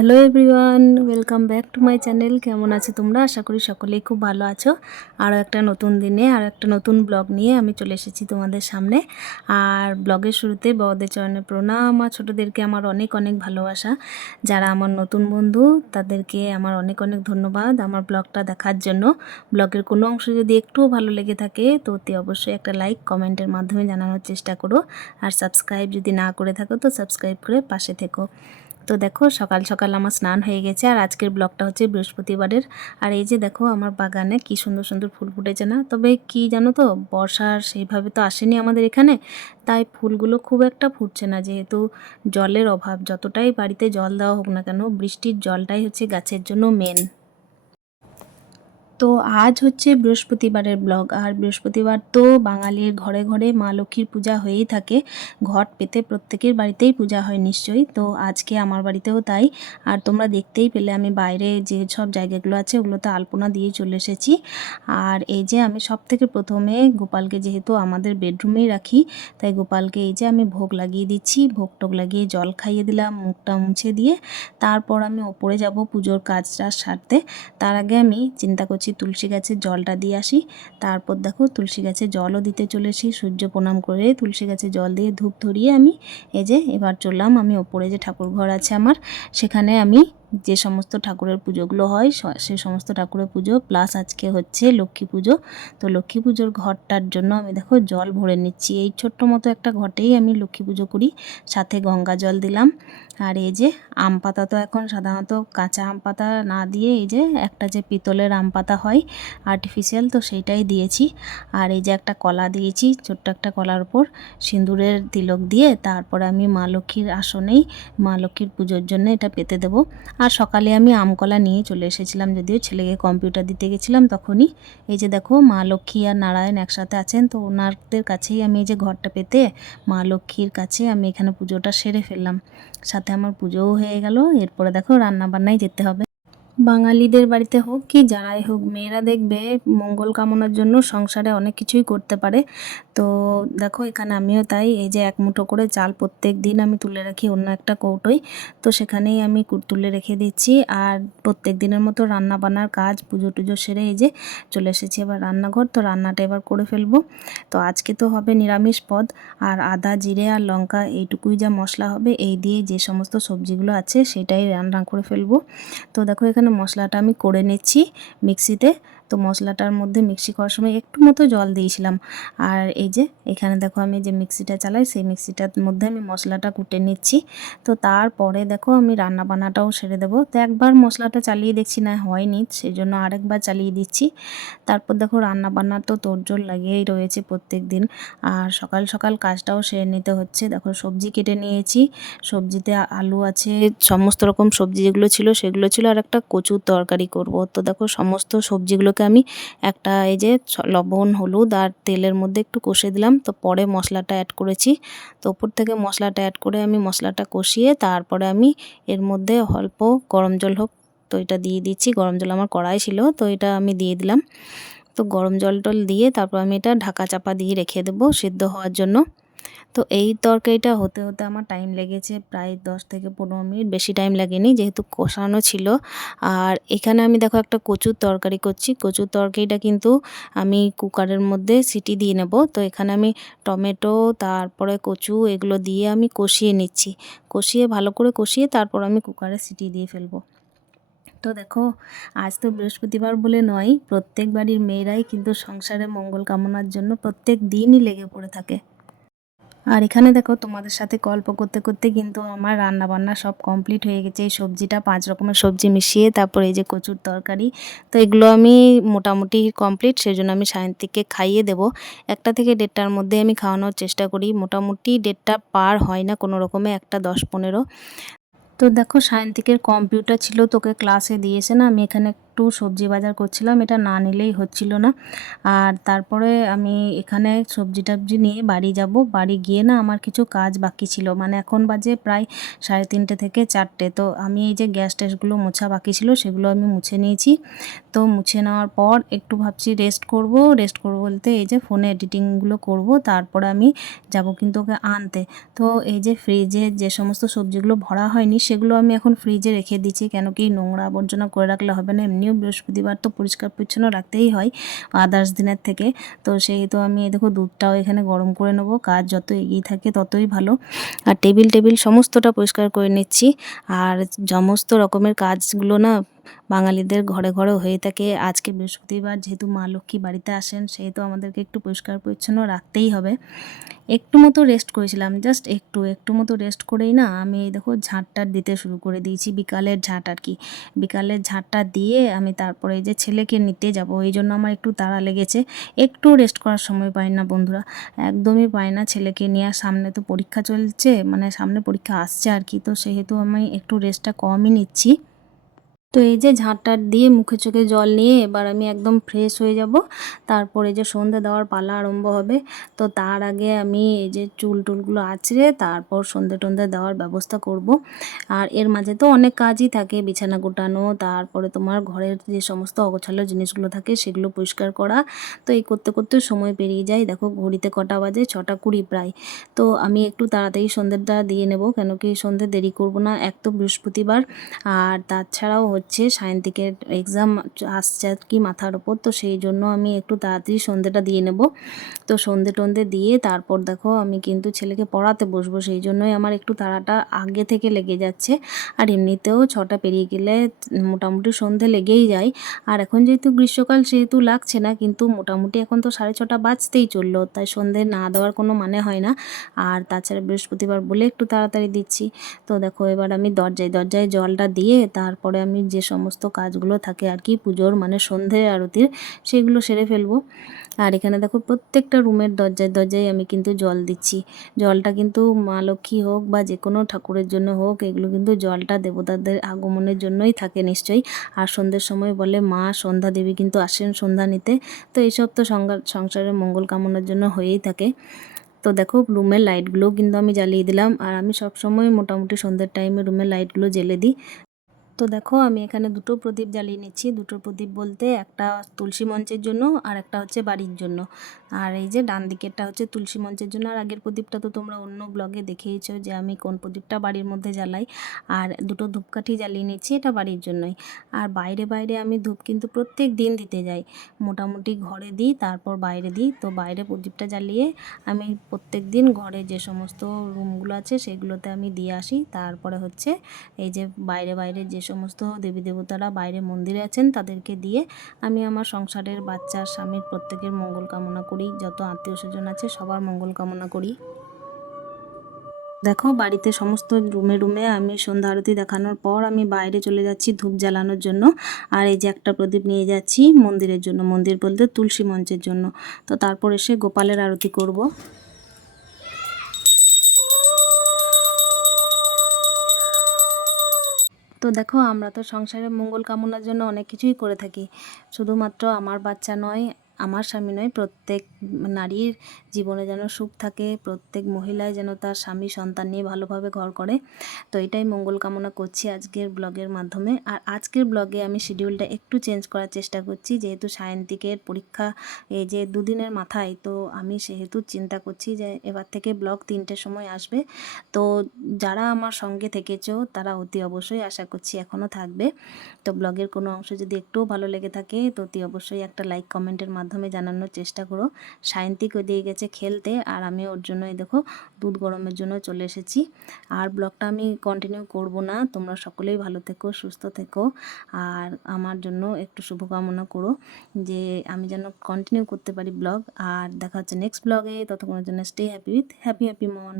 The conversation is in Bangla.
Hello everyone, welcome back to my channel. কেমন আছো তোমরা? আশা করি সকলেই খুব ভালো আছো। আরও একটা নতুন দিনে আর একটা নতুন ব্লগ নিয়ে আমি চলে এসেছি তোমাদের সামনে। আর ব্লগের শুরুতে বড়দের চরণে প্রণাম। আর ছোটোদেরকে আমার অনেক অনেক ভালোবাসা। যারা আমার নতুন বন্ধু, তাদেরকে আমার অনেক অনেক ধন্যবাদ আমার ব্লগটা দেখার জন্য। ব্লগের কোনো অংশ যদি একটুও ভালো লেগে থাকে, তো অতি অবশ্যই একটা লাইক, কমেন্টের মাধ্যমে জানানোর চেষ্টা করো। আর সাবস্ক্রাইব যদি না করে থাকো, তো সাবস্ক্রাইব করে পাশে থেকো। তো দেখো সকাল সকাল আমার স্নান হয়ে গেছে আর আজকের ব্লগটা হচ্ছে বৃহস্পতিবারের। আর এই যে দেখো আমার বাগানে কি সুন্দর সুন্দর ফুল ফুটেছে না? তবে কি জানো তো বর্ষার সেইভাবে তো আসেনি আমাদের এখানে, তাই ফুলগুলো খুব একটা ফুটছে না। যেহেতু জলের অভাব, যতটাই বাড়িতে জল দেওয়া হোক না কেন, বৃষ্টির জলটাই হচ্ছে গাছের জন্য মেন তো আজ হচ্ছে বৃহস্পতিবারের ব্লগ। আর বৃহস্পতিবার তো বাঙালির ঘরে ঘরে মা লক্ষ্মীর পূজা হয়েই থাকে। ঘট পেতে প্রত্যেকের বাড়িতেই পূজা হয় নিশ্চয়ই। তো আজকে আমার বাড়িতেও তাই। আর তোমরা দেখতেই পেলে আমি বাইরে যে সব জায়গাগুলো আছে ওগুলোতে আলপনা দিয়ে চলে এসেছি। আর এই যে আমি সব থেকে প্রথমে গোপালকে যেহেতু আমাদের বেডরুমেই রাখি, তাই গোপালকে এই যে আমি ভোগ লাগিয়ে দিচ্ছি। ভোগ টোগ লাগিয়ে জল খাইয়ে দিলাম, মুখটা মুছে দিয়ে। তারপর আমি ওপরে যাব পুজোর কাজটা সারতে। তার আগে আমি চিন্তা করছি তুলসী গাছে জলটা দিয়ে আসি। তারপর দেখো তুলসী গাছে জলও দিতে চলেছি, সূর্য প্রণাম করে তুলসী গাছে জল দিয়ে ধূপ ধরিয়ে আমি এই যে এবার চললাম, আমি ওপরে যে ঠাকুর ঘর আছে আমার, সেখানে আমি যে সমস্ত ঠাকুরের পুজোগুলো হয়, সে সমস্ত ঠাকুরের পুজো প্লাস আজকে হচ্ছে লক্ষ্মী পুজো। তো লক্ষ্মী পুজোর ঘরটার জন্য আমি দেখো জল ভরে নিচ্ছি। এই ছোট্ট মতো একটা ঘটেই আমি লক্ষ্মী পুজো করি। সাথে গঙ্গা জল দিলাম। আর এই যে আম পাতা তো এখন সাধারণত কাঁচা আম পাতা না দিয়ে এই যে একটা যে পিতলের আম পাতা হয় আর্টিফিশিয়াল তো সেইটাই দিয়েছি। আর এই যে একটা কলা দিয়েছি, ছোট্ট একটা কলার উপর সিঁদুরের তিলক দিয়ে। তারপরে আমি মা লক্ষ্মীর আসনেই মা লক্ষ্মীর পুজোর জন্য এটা পেতে দেবো। আর সকালে আমি আমকলা নিয়ে চলে এসেছিলাম, যদিও ছেলেকে কম্পিউটার দিতে গেছিলাম তখনই। এই যে দেখো, মা লক্ষ্মী আর নারায়ণ একসাথে আছেন, তো ওনারদের কাছেই আমি এই যে ঘরটা পেতে মা লক্ষ্মীর কাছে আমি এখানে পুজোটা সেরে ফেললাম। সাথে আমার পুজোও হয়ে গেল, এরপরে দেখো রান্না বান্নায় যেতে হবে। বাঙালিদের বাড়িতে হোক কি যারাই হোক, মেয়েরা দেখবে মঙ্গল কামনার জন্য সংসারে অনেক কিছুই করতে পারে। তো দেখো, এখানে আমিও তাই, এই যে এক মুঠো করে চাল প্রত্যেক দিন আমি তুলে রাখি অন্য একটা কৌটোই তো সেখানেই আমি তুলে রেখে দিচ্ছি। আর প্রত্যেক দিনের মতো রান্না বান্নার কাজ পুজো টুজো সেরে এই যে চলে এসেছি এবার রান্নাঘর। তো রান্নাটা এবার করে ফেলব। তো আজকে তো হবে নিরামিষ পদ, আর আদা, জিরে আর লঙ্কা এইটুকুই যা মশলা হবে, এই দিয়ে যে সমস্ত সবজিগুলো আছে সেটাই রান্না করে ফেলব। তো দেখো, এখানে মশলাটা আমি করে নিচ্ছি মিক্সিতে। তো মশলাটার মধ্যে মিক্সি করার সময় একটু মতো জল দিয়েছিলাম। আর এই যে, এখানে দেখো আমি যে মিক্সিটা চালাই, সেই মিক্সিটার মধ্যে আমি মশলাটা কুটে নিচ্ছি। তো তারপরে দেখো আমি রান্না বান্নাটাও সেরে দেবো। তো একবার মশলাটা চালিয়ে দেখছি না, হয়নি। সেই জন্য আরেকবার চালিয়ে দিচ্ছি। তারপর দেখো রান্না বান্না তো তোড়জোড় লাগিয়েই রয়েছে প্রত্যেক দিন আর সকাল সকাল কাজটাও সেরে নিতে হচ্ছে। দেখো সবজি কেটে নিয়েছি। সবজিতে আলু আছে, সমস্ত রকম সবজি যেগুলো ছিল সেগুলো ছিল, আর একটা কচুর তরকারি করব। তো দেখো সমস্ত সবজিগুলোকে মশলাটাকে আমি একটা এই যে লবণ, হলুদ আর তেলের মধ্যে একটু কষে দিলাম। তো পরে মশলাটা অ্যাড করেছি। তো ওপর থেকে মশলাটা অ্যাড করে আমি মশলাটা কষিয়ে তারপরে আমি এর মধ্যে অল্প গরম জল হোক, তো এটা দিয়ে দিচ্ছি। গরম জল আমার কড়াই ছিল, তো এটা আমি দিয়ে দিলাম। তো গরম জল টল দিয়ে তারপর আমি এটা ঢাকা চাপা দিয়ে রেখে দেবো সিদ্ধ হওয়ার জন্য। তো এই তরকারিটা হতে হতে আমার টাইম লেগেছে প্রায় দশ থেকে পনেরো মিনিট। বেশি টাইম লাগেনি, যেহেতু কষানো ছিল। আর এখানে আমি দেখো একটা কচুর তরকারি করছি। কচুর তরকারিটা কিন্তু আমি কুকারের মধ্যে সিটি দিয়ে নেব। তো এখানে আমি টমেটো, তারপরে কচু এগুলো দিয়ে আমি কষিয়ে নিচ্ছি। কষিয়ে, ভালো করে কষিয়ে তারপর আমি কুকারে সিটি দিয়ে ফেলব। তো দেখো, আজ তো বৃহস্পতিবার বলে নয়, প্রত্যেক বাড়ির মেয়েরাই কিন্তু সংসারে মঙ্গল কামনার জন্য প্রত্যেক দিনই লেগে পড়ে থাকে। আর এখানে দেখো তোমাদের সাথে গল্প করতে করতে কিন্তু আমার রান্না বান্না সব কমপ্লিট হয়ে গেছে। এই সবজিটা পাঁচ রকমের সবজি মিশিয়ে তারপরে এই যে কচুর তরকারি, তো এগুলো আমি মোটামুটি কমপ্লিট সেই জন্য আমি সায়ন্তিককে খাইয়ে দেবো। একটা থেকে দেড়টার মধ্যে আমি খাওয়ানোর চেষ্টা করি। মোটামুটি দেড়টা পার হয় না কোনো রকমে, একটা দশ পনেরো। তো দেখো সায়ন্তিকের কম্পিউটার ছিল, তোকে ক্লাসে দিয়েছে না, আমি এখানে একটু সবজি বাজার করছিলাম, এটা না নিলেই হচ্ছিল না। আর তারপরে আমি এখানে সবজি টবজি নিয়ে বাড়ি যাব। বাড়ি গিয়ে না আমার কিছু কাজ বাকি ছিল। মানে এখন বাজে প্রায় সাড়ে তিনটে থেকে চারটে। তো আমি এই যে গ্যাস ট্যাসগুলো মোছা বাকি ছিল, সেগুলো আমি মুছে নিয়েছি। তো মুছে নেওয়ার পর একটু ভাবছি রেস্ট করব। রেস্ট করব বলতে এই যে ফোনে এডিটিংগুলো করব, তারপরে আমি যাব কিন্তু ওকে আনতে। তো এই যে ফ্রিজে যে সমস্ত সবজিগুলো ভরা হয়নি, সেগুলো আমি এখন ফ্রিজে রেখে দিচ্ছি। কেন কি নোংরা আবর্জনা করে রাখলে হবে না এমনিও বৃহস্পতিবার তো পরিষ্কার পরিচ্ছন্ন রাখতেই হয় আদার্স দিনের থেকে। তো সেহেতু আমি দেখো দুধটাও এখানে গরম করে নেব, কাজ যত এগিয়ে থাকে ততই ভালো। আর টেবিল টেবিল সমস্তটা পরিষ্কার করে নিচ্ছি। আর সমস্ত রকমের কাজগুলো না বাঙালিদের ঘরে ঘরে হয়ে থাকে। আজকে বৃহস্পতিবার, যেহেতু মা লক্ষ্মী বাড়িতে আসেন, সেহেতু আমাদেরকে একটু পরিষ্কার পরিচ্ছন্ন রাখতেই হবে। একটু মতো রেস্ট করেছিলাম জাস্ট একটু একটু মতো রেস্ট করেই না আমি এই দেখো ঝাঁটটা দিতে শুরু করে দিয়েছি, বিকালের ঝাঁট আর কি। বিকালের ঝাঁটটা দিয়ে আমি তারপরে এই যে ছেলেকে নিতে যাব, এই জন্য আমার একটু তাড়া লেগেছে। একটু রেস্ট করার সময় পাই না বন্ধুরা, একদমই পাই না ছেলেকে নিয়ে। সামনে তো পরীক্ষা চলছে মানে সামনে পরীক্ষা আসছে আর কি, তো সেহেতু আমি একটু রেস্টটা কমই নিচ্ছি। তো এই যে ঝাঁটটার দিয়ে মুখে চোখে জল নিয়ে এবার আমি একদম ফ্রেশ হয়ে যাব। তারপরে যে সন্ধে দেওয়ার পালা আরম্ভ হবে। তো তার আগে আমি এই যে চুল টুলগুলো আছড়ে তারপর সন্ধে টন্ধে দেওয়ার ব্যবস্থা করব। আর এর মাঝে তো অনেক কাজই থাকে, বিছানা গোটানো, তারপরে তোমার ঘরের যে সমস্ত অগোছালো জিনিসগুলো থাকে সেগুলো পরিষ্কার করা। তো এই করতে করতে সময় পেরিয়ে যায়। দেখো ঘড়িতে কটা বাজে, ছটা কুড়ি প্রায়। তো আমি একটু তাড়াতাড়ি সন্ধ্যেটা দিয়ে নেব কেন কি সন্ধ্যে দেরি করব না, এক তো বৃহস্পতিবার। আর তাছাড়াও হচ্ছে সায়ন্তিকের এক্সাম আসছে আর কি মাথার ওপর তো সেই জন্য আমি একটু তাড়াতাড়ি সন্ধেটা দিয়ে নেব। তো সন্ধে টন্ধে দিয়ে তারপর দেখো আমি কিন্তু ছেলেকে পড়াতে বসবো, সেই জন্যই আমার একটু তাড়াটা আগে থেকে লেগে যাচ্ছে। আর এমনিতেও ছটা পেরিয়ে গেলে মোটামুটি সন্ধে লেগেই যায়। আর এখন যেহেতু গ্রীষ্মকাল সেহেতু লাগছে না, কিন্তু মোটামুটি এখন তো সাড়ে ছটা বাজতেই চলল, তাই সন্ধে না দেওয়ার কোনো মানে হয় না। আর তাছাড়া বৃহস্পতিবার বলে একটু তাড়াতাড়ি দিচ্ছি। তো দেখো এবার আমি দরজায় দরজায় জলটা দিয়ে তারপরে আমি যে সমস্ত কাজগুলো থাকে আর কি, পুজোর মানে সন্ধে আরতির, সেগুলো সেরে ফেলব। আর এখানে দেখো প্রত্যেকটা রুমের দরজায় দরজায় আমি কিন্তু জল দিচ্ছি। জলটা কিন্তু মা লক্ষ্মী হোক বা যে কোনো ঠাকুরের জন্য হোক, এগুলো কিন্তু জলটা দেবতাদের আগমনের জন্যই থাকে নিশ্চয়ই। আর সন্ধ্যের সময় বলে মা সন্ধ্যা দেবী কিন্তু আসেন সন্ধ্যা নিতে। তো এইসব তো সংসারের মঙ্গল কামনার জন্য হয়েই থাকে। তো দেখো রুমের লাইটগুলোও কিন্তু আমি জ্বালিয়ে দিলাম। আর আমি সবসময় মোটামুটি সন্ধ্যের টাইমে রুমের লাইটগুলো জ্বেলে দিই। তো দেখো, আমি এখানে দুটো প্রদীপ জ্বালিয়ে নিচ্ছি। দুটো প্রদীপ বলতে একটা তুলসী মঞ্চের জন্য আর একটা হচ্ছে বাড়ির জন্য। আর এই যে ডান দিকেরটা হচ্ছে তুলসী মঞ্চের জন্য, আর আগের প্রদীপটা তো তোমরা অন্য ব্লগে দেখেইছো যে আমি কোন প্রদীপটা বাড়ির মধ্যে জ্বালাই, আর দুটো ধূপকাঠি জ্বালিয়ে নিচ্ছি এটা বাড়ির জন্যই। আর বাইরে বাইরে আমি ধূপ কিন্তু প্রত্যেক দিন দিতে যাই, মোটামুটি ঘরে দিই, তারপর বাইরে দিই। তো বাইরে প্রদীপটা জ্বালিয়ে আমি প্রত্যেক দিন ঘরে যে সমস্ত রুমগুলো আছে সেগুলোতে আমি দিয়ে আসি। তারপরে হচ্ছে এই যে বাইরে বাইরে যে সমস্ত দেবী দেবতারা বাইরে মন্দিরে আছেন তাদেরকে দিয়ে আমি আমার সংসারের বাচ্চা, স্বামীর প্রত্যেকের মঙ্গল কামনা করি। যত আত্মীয় স্বজন আছে সবার মঙ্গল কামনা করি। দেখো, বাড়িতে সমস্ত রুমে রুমে আমি সন্ধ্যা আরতি দেখানোর পর আমি বাইরে চলে যাচ্ছি ধূপ জ্বালানোর জন্য। আর এই যে একটা প্রদীপ নিয়ে যাচ্ছি মন্দিরের জন্য, মন্দির বলতে তুলসী মঞ্চের জন্য। তো তারপর এসে গোপালের আরতি করব। তো দেখো, আমরা তো সংসারের মঙ্গল কামনার জন্য অনেক কিছুই করে থাকি। শুধুমাত্র আমার বাচ্চা নয় আমার স্বামী নয়, প্রত্যেক নারীর জীবনে যেন সুখ থাকে, প্রত্যেক মহিলায় যেন তার স্বামী সন্তান নিয়ে ভালোভাবে ঘর করে। তো এটাই মঙ্গল কামনা করছি আজকের ব্লগের মাধ্যমে। আর আজকের ব্লগে আমি শিডিউলটা একটু চেঞ্জ করার চেষ্টা করছি, যেহেতু সায়ন্তিকের পরীক্ষা এই যে দুদিনের মাথায়, তো আমি সেহেতু চিন্তা করছি যে এবার থেকে ব্লগ তিনটের সময় আসবে। তো যারা আমার সঙ্গে থেকেছো, তারা অতি অবশ্যই আশা করছি এখনও থাকবে। তো ব্লগের কোনো অংশ যদি একটুও ভালো লেগে থাকে, তো অতি অবশ্যই একটা লাইক কমেন্টের মাধ্যমে মাধ্যমে জানানোর চেষ্টা করো। সায়ন্তিক দিয়ে গেছে খেলতে আর আমি ওর জন্য দেখো দুধ গরমের জন্য চলে এসেছি। আর ব্লগটা আমি কন্টিনিউ করব না। তোমরা সকলেই ভালো থেকো, সুস্থ থেকো। আর আমার জন্য একটু শুভকামনা করো যে আমি যেন কন্টিনিউ করতে পারি ব্লগ। আর দেখা হচ্ছে নেক্সট ব্লগে। ততক্ষণের জন্য stay happy with happy happy মন।